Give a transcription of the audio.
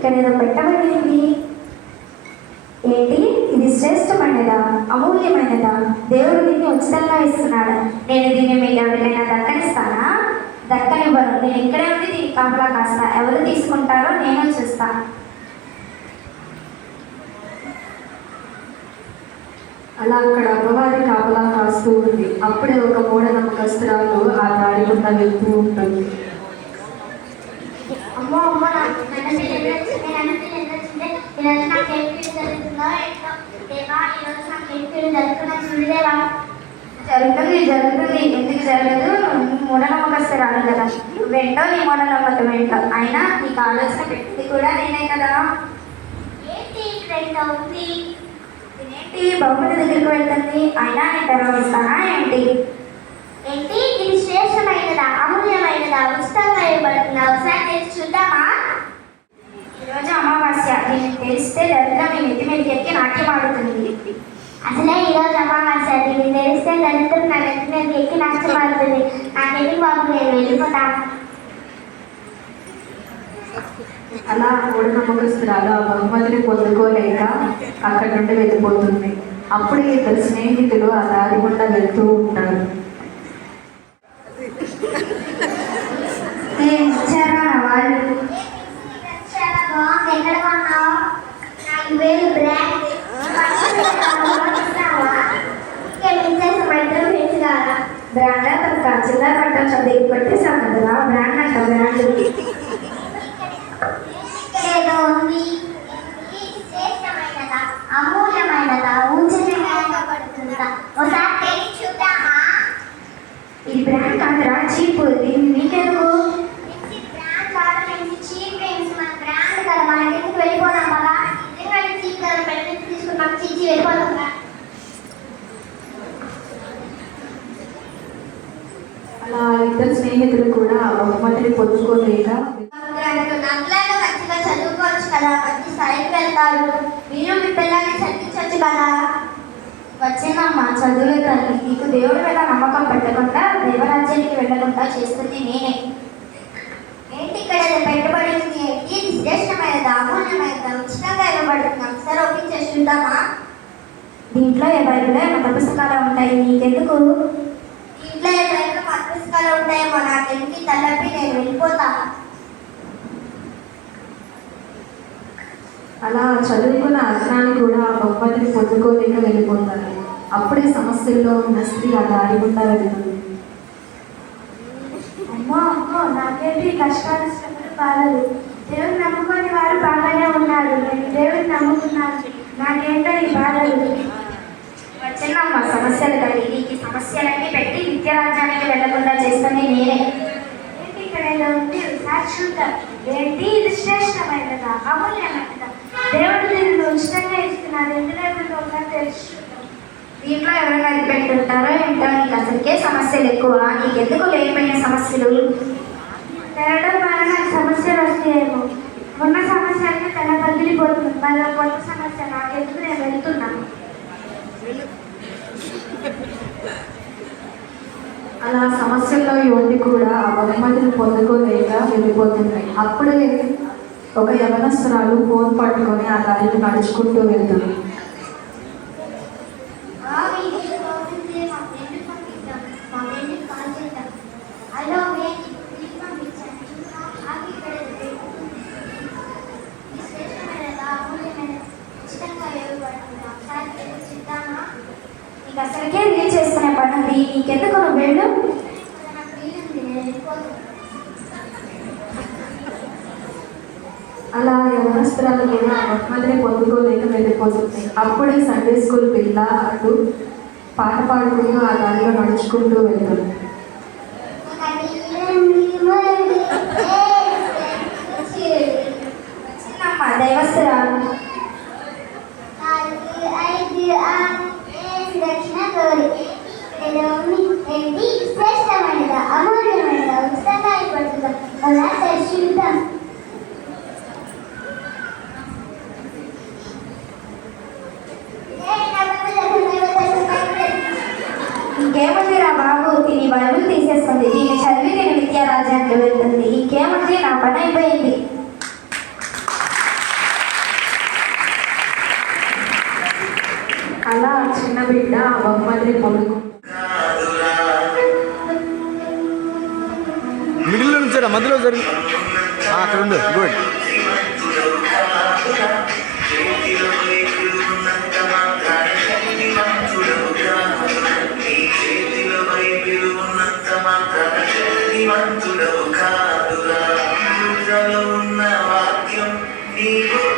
ఇక్కడ ఏదో పెట్టబడింది. ఏంటి? ఇది శ్రేష్టమైనదా? అమూల్యమైనదా? దేవుడు దీన్ని ఉచితంగా ఇస్తున్నాడు. నేను దీన్ని మీకు ఎవరికైనా దక్కనిస్తానా? దక్కనివ్వను నేను ఇక్కడే ఉండి దీన్ని కాపలా కాస్తా. ఎవరు తీసుకుంటారో నేను చూస్తా. అలా అక్కడ అమ్మవారి కాపలా కాస్తూ ఉంది. అప్పుడే ఒక మూఢ నమ్మకస్తురాలు ఆ దారి గుండా వెళ్తూ ఉంటుంది. అమ్మో అమ్మో నన్ను ఈరోజు నాకు ఏం జరుగుతుందో ఏంటో దేవా ఈరోజు నాకు ఏం చూడలేవా జరుగుతుంది. జరుగుతుంది ఎందుకు జరగదు? నువ్వు మూఢనమ్మకస్తురాలు కదా. నువ్వేంటో నీ మూఢనమ్మకం ఏంటో. అయినా నీకు ఆలోచన పెట్టింది కూడా నేనే కదా. ఏంటి ఇక్కడ ఉంది ఇదేంటి? బహుమతి దగ్గరికి వెళ్తుంది. అయినా నేను తెరవస్తానా ఏంటి? ఏంటి? ఇది శ్రేష్టమైనదా? అమూల్యమైనదా? ఉచితంగా ఇవ్వబడుతుందా ఒకసారి చూద్దామా? తెలిస్తే దరిద్రం నీ నెత్తి మీదకి ఎక్కి నాట్యం ఆడుతుంది. అసలే ఈరోజు అమావాస్య నేను తెలిస్తే దరిద్రం నా నెత్తి మీద ఎక్కి నష్టపడుతుంది నాకెళ్ళి బాబు నేను వెళ్ళిపోతా? అలా మూఢ నమ్మకస్తురాలు ఆ బహుమతిని పొందుకోలేక అక్కడి నుండి వెళ్ళిపోతుంది. అప్పుడే ఇద్దరు స్నేహితులు ఆ దారి గుండా వెళ్తూ ఉంటారు ఏం ఇచ్చారా నా వాళ్ళు చాలా బాగుంది ఎక్కడ కొన్నావు నాకు వేలు బ్రాండ్ బ్రాండ్ తప్ప చిల్లర పట్టం చదివి పట్టేసాం కదా బ్రాండ్ అంట బ్రాండ్ ఏదో ఉంది ఇది శ్రేష్టమైనదా అమూల్యమైనదా ఉచితంగా ఇవ్వబడుతుందా ఒకసారి తెరిచి చూద్దామా ఇది బ్రాండ్ కాదురా ఇది బ్రాండ్ కాదు నుంచి చీప్ డ్రింక్స్ మన బ్రాండ్ వెళ్ళిపోదాం కదా చీప్ కదా చీచి వెళ్ళిపోదాం కదా ఇద్దరు స్నేహితులు కూడా ఆ బహుమతిని పొందుకోలేక నగలలో మంచిగా చదువుకోవచ్చు కదా మంచి స్థాయికి వెళ్తారు. మీరు మీ పిల్లల్ని చదివించవచ్చు కదా. వచ్చిందమ్మా చదువులే తల్లి. నీకు దేవుడి మీద నమ్మకం పెట్టకుండా దేవరాజ్యానికి వెళ్ళకుండా చేస్తుంది నేనే. ఏంటి ఇక్కడ ఏదో పెట్టుబడి ఉంది ఏంటి? ఇది శ్రేష్టమైనదా ఉచితంగా ఇవ్వబడుతుంది? ఒకసారి ఓపెన్ చేసి చూద్దామా? దీంట్లో ఏ బైబిల్లో మత పుస్తకాలు ఉంటాయి? నీకెందుకు? ఇంట్లో ఎవరైనా పుస్తకాలు ఉంటాయేమో నాకెందుకు తలపి నేను వెళ్ళిపోతా అలా చదువుకున్న అజ్ఞాని కూడా ఆ బహుమతిని పొందుకోలేక వెళ్ళిపోతారు. అప్పుడే సమస్యల్లో ఉన్న స్త్రీ ఆ దారి గుండా వెళ్తుంది. అమ్మో అమ్మో నాకేంటి కష్టాలు శ్రమలు బాధలు? దేవుని నమ్ముకొని వారు బాగానే ఉన్నారు. నేను దేవుని నమ్ముకున్నాను. నాకేంటో ఈ బాధలు? చిన్నమ్మ సమస్యలు తల్లి ఈ సమస్యలన్నీ పెట్టి నిత్యరాజ్యానికి వెళ్ళకుండా చేస్తుంది నేనే. ఏంటి ఇక్కడ ఏదో ఉంది ఒకసారి చూద్దాం. ఏంటి ఇది శ్రేష్టమైనదా? అమూల్యమైనదా? దేవుడు దీనిని ఉచితంగా ఇస్తున్నారు ఎందులో ఏమిటో ఒకసారి తెలుసు దీంట్లో ఎవరైనా అది పెట్టుంటారో ఏంటో నీకు అసలుకే సమస్యలు ఎక్కువ. నీకెందుకు లేకపోయిన సమస్యలు? తినడం వల్ల నాకు సమస్యలు వస్తాయేమో. ఉన్న సమస్య తన తల మళ్ళీ కొత్త సమస్య నాకెందుకు నేను వెళ్తున్నాను అలా సమస్యల్లో యువతి కూడా ఆ బహుమతిని పొందుకోలేక వెళ్ళిపోతున్నాయి. అప్పుడే ఒక యవనస్తురాలు ఫోన్ పట్టుకొని ఆ దారిని నడుచుకుంటూ వెళ్తుంది ఆ, ఇది బాగుంది. మా ఫ్రెండ్కి పంపిద్దాం. మా ఫ్రెండ్కి కాల్ చేద్దాం. Hello, wait. బిల్ పంపించాను. చూసావా? ఆగి ఇక్కడ పెట్టుకుంది. ఇది శ్రేష్టమైనదా? అమూల్యమైనదా? ఉచితంగా ఇవ్వబడుతుందా? ఒకసారి వెళ్ళి చూద్దామా? నీకు అసలుకే రీల్ చేసుకునే పని ఉంది నీకెందుకు నువ్వు వెళ్ళు ఇక్కడ నాకు వీలు ఉంది. నేను వెళ్ళిపోతాను. అలా ఆ బహుమతిని పొందుకోలేక వెళ్ళిపోతుంది అప్పుడే సండే స్కూల్ పిల్ల అటు పాట పాడుకుంటూ ఆ దారిలో నడుచుకుంటూ వెళ్తుంది వచ్చిందమ్మా దైవస్తురాలు చూద్దాం ఇంకేముంది చేసుకుంది దీన్ని చదివి నేను విద్యా రాజ్యానికి వెళ్తుంది. ఇంకేమంటే నా పని అయిపోయింది. అలా చిన్న బిడ్డ బహుమతిని పొందుకు మిడిల్ నుంచి మధ్యలో జరిగి అక్కడ ఉంది గుడ్ వాక్యం నీ